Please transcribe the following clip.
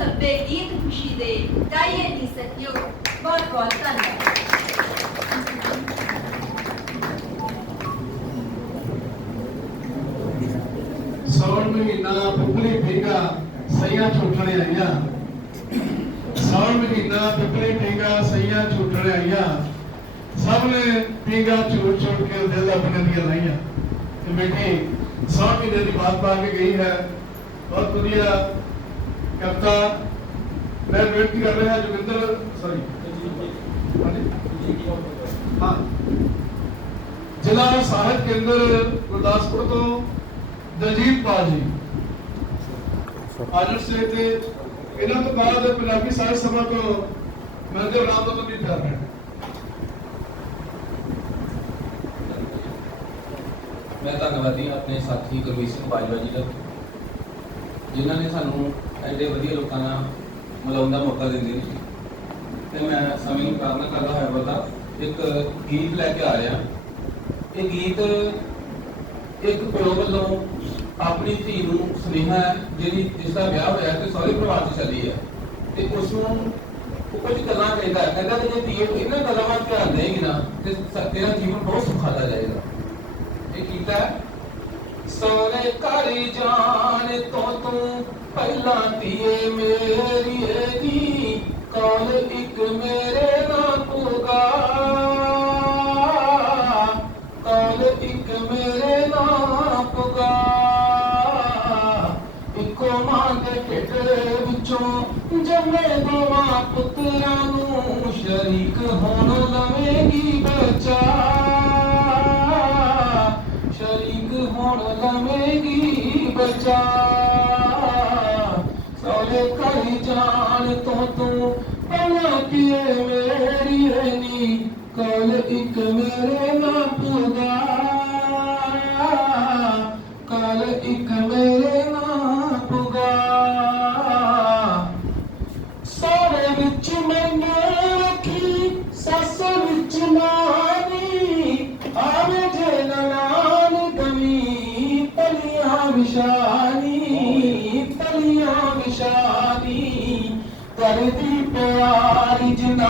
ਸੱਬੇ ਗੀਤ ਖੁਸ਼ੀ ਦੇ ਗਾਈਏ ਨੀ ਸਕਿਓ ਬਹੁਤ ਬਹੁਤ ਧੰਨਵਾਦ। ਸੌਣ ਮਹੀਨਾ ਪਿਪਲੀ ਪੀਂਗਾ ਸਈਆਂ ਝੂਠਣੇ ਆਈਆਂ। ਸੌਣ ਮਹੀਨਾ ਪਿਪਲੀ ਪੀਂਗਾ ਸਈਆਂ ਝੂਠਣੇ ਆਈਆਂ। ਸਭ ਨੇ ਪੀਂਗਾ ਝੂਠ ਝੂਠ ਕੇ ਦਿਲ ਆਪਣੇ ਦੀਆਂ ਲਾਈਆਂ। ਤੇ ਬੇਟੀ ਸੌਣ ਮਹੀਨੇ ਦੀ ਬਾਤ ਪਾ ਕੇ ਗਈ ਹੈ। ਬਹੁਤ ਵਧੀਆ ਕਵਿਤਾ ਮੈਂ ਬੇਨਤੀ ਕਰ ਰਿਹਾ ਜੋਗਿੰਦਰ ਸੌਰੀ ਹਾਂ। ਜ਼ਿਲ੍ਹਾ ਸਾਹਿਤ ਕੇਂਦਰ ਗੁਰਦਾਸਪੁਰ ਤੋਂ ਦਲਜੀਤ ਬਾਜੀ ਆਦਰ ਸੇ ਤੇ ਇਹਨਾਂ ਤੋਂ ਬਾਅਦ ਪੰਜਾਬੀ ਸਾਹਿਤ ਸਭਾ ਤੋਂ ਮਨਦੇਵ ਰਾਮ ਤੋਂ ਵੀ ਕਰ ਰਹੇ ਮੈਂ ਧੰਨਵਾਦੀ ਆਪਣੇ ਸਾਥੀ ਗੁਰਮੀਤ ਸਿੰਘ ਬਾਜਵਾ ਜੀ ਦਾ, ਜਿਨ੍ਹਾਂ ਨੇ ਸਾਨੂੰ ਐਡੇ ਵਧੀਆ ਲੋਕਾਂ ਨਾਲ ਮਿਲਾਉਣ ਦਾ ਮੌਕਾ ਦਿੰਦੇ ਨੇ। ਤੇ ਮੈਂ ਸਮੇਂ ਨੂੰ ਪ੍ਰਾਰਥਨਾ ਕਰਦਾ ਹੋਇਆ ਬਤਾ ਇੱਕ ਗੀਤ ਲੈ ਕੇ ਆ ਰਿਹਾ। ਇਹ ਗੀਤ ਇੱਕ ਪਿਓ ਵੱਲੋਂ ਆਪਣੀ ਧੀ ਨੂੰ ਸੁਨੇਹਾ ਹੈ, ਜਿਹੜੀ ਜਿਸ ਦਾ ਵਿਆਹ ਹੋਇਆ ਤੇ ਸਹੁਰੇ ਪਰਿਵਾਰ 'ਚ ਚੱਲੀ ਹੈ। ਤੇ ਉਸ ਨੂੰ ਉਹ ਕੁਝ ਗੱਲਾਂ ਕਹਿੰਦਾ ਕਹਿੰਦਾ ਕਿ ਜੇ ਧੀ ਇਹਨਾਂ ਗੱਲਾਂ ਵੱਲ ਧਿਆਨ ਦੇਗੀ ਨਾ, ਤੇ ਤੇਰਾ ਜੀਵਨ ਬਹੁਤ ਸੁਖਾਲਾ ਜਾਏਗਾ। ਇਹ ਕੀਤਾ ਸੋਨੇ ਕਰੀ ਜਾਣ ਤੋਂ ਪਹਿਲਾਂ ਧੀਏ ਮੇਰੀ ਦੀ ਕਾਲ ਇੱਕ ਮੇਰੇ ਨਾਲ ਪੁਗਾ ਕਾਲ ਇੱਕ ਮੇਰੇ ਨਾਲ ਪੁਗਾ ਇੱਕੋ ਮਾਂ ਦੇ ਢਿੱਡ ਵਿੱਚੋਂ ਜੰਮੇ ਦੋਵਾਂ ਪੁੱਤਰਾਂ ਨੂੰ ਸ਼ਰੀਕ ਹੋਣ ਲਵੇਂਗੀ ਬੱਚਾ। ਸ਼ਰੀਕ ਹੋਣ ਲਵੇਗੀ ਬੱਚਾ। ਸੋਲੇ ਕਹੀ ਜਾਣ ਤੋਂ ਤੂੰ ਪਹਿਲਾਂ ਮੇਰੀ ਰਹਿਨੀ ਕੱਲ ਇੱਕ ਮੇਰੇ ਨਾਲ ਨਿਸ਼ਾਨੀ ਕਰਦੀ ਪਿਆਰੀ ਜਨਾ